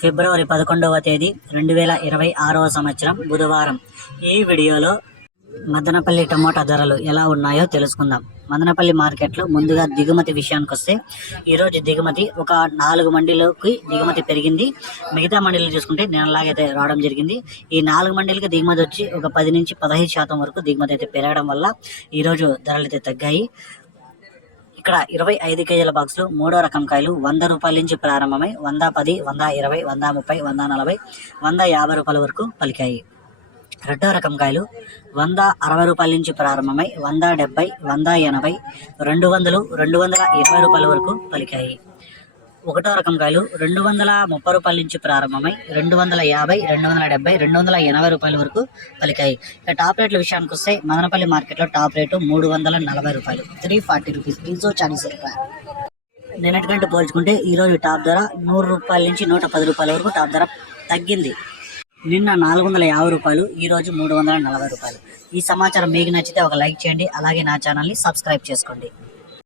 ఫిబ్రవరి పదకొండవ తేదీ రెండు వేల ఇరవై ఆరవ సంవత్సరం బుధవారం. ఈ వీడియోలో మదనపల్లి టమోటా ధరలు ఎలా ఉన్నాయో తెలుసుకుందాం. మదనపల్లి మార్కెట్లో ముందుగా దిగుమతి విషయానికి వస్తే ఈరోజు దిగుమతి ఒక నాలుగు మండీలోకి దిగుమతి పెరిగింది. మిగతా మండీలు చూసుకుంటే నిన్నలాగైతే రావడం జరిగింది. ఈ నాలుగు మండీలకి దిగుమతి వచ్చి ఒక పది నుంచి పదహైదు శాతం వరకు దిగుమతి అయితే పెరగడం వల్ల ఈరోజు ధరలు అయితే తగ్గాయి. ఇక్కడ ఇరవై ఐదు కేజీల బాక్సులు మూడో రకం కాయలు వంద రూపాయల నుంచి ప్రారంభమై వంద పది వంద ఇరవై వంద ముప్పై వంద నలభై వంద యాభై రూపాయల వరకు పలికాయి. రెండో రకం కాయలు వంద అరవై రూపాయల నుంచి ప్రారంభమై వంద డెబ్బై వంద ఎనభై రెండు వందలు రెండు వందల ఇరవై రూపాయల వరకు పలికాయి. ఒకటో రకం కాయలు రెండు వందల ముప్పై రూపాయల నుంచి ప్రారంభమై రెండు వందల యాభై రెండు వందల డెబ్బై రెండు వందల ఎనభై రూపాయల వరకు పలికాయి. ఇక టాప్ రేట్ల విషయానికి వస్తే మదనపల్లి మార్కెట్లో టాప్ రేటు మూడు వందల నలభై రూపాయలు. Three forty rupees. డీజో చాలీస్ రూపాయలు నిన్నటికంటే పోల్చుకుంటే ఈరోజు టాప్ ధర నూరు రూపాయల నుంచి నూట పది రూపాయల వరకు టాప్ ధర తగ్గింది. నిన్న నాలుగు వందల యాభై రూపాయలు ఈరోజు మూడు వందల నలభై రూపాయలు. ఈ సమాచారం మీకు నచ్చితే ఒక లైక్ చేయండి. అలాగే నా ఛానల్ని సబ్స్క్రైబ్ చేసుకోండి.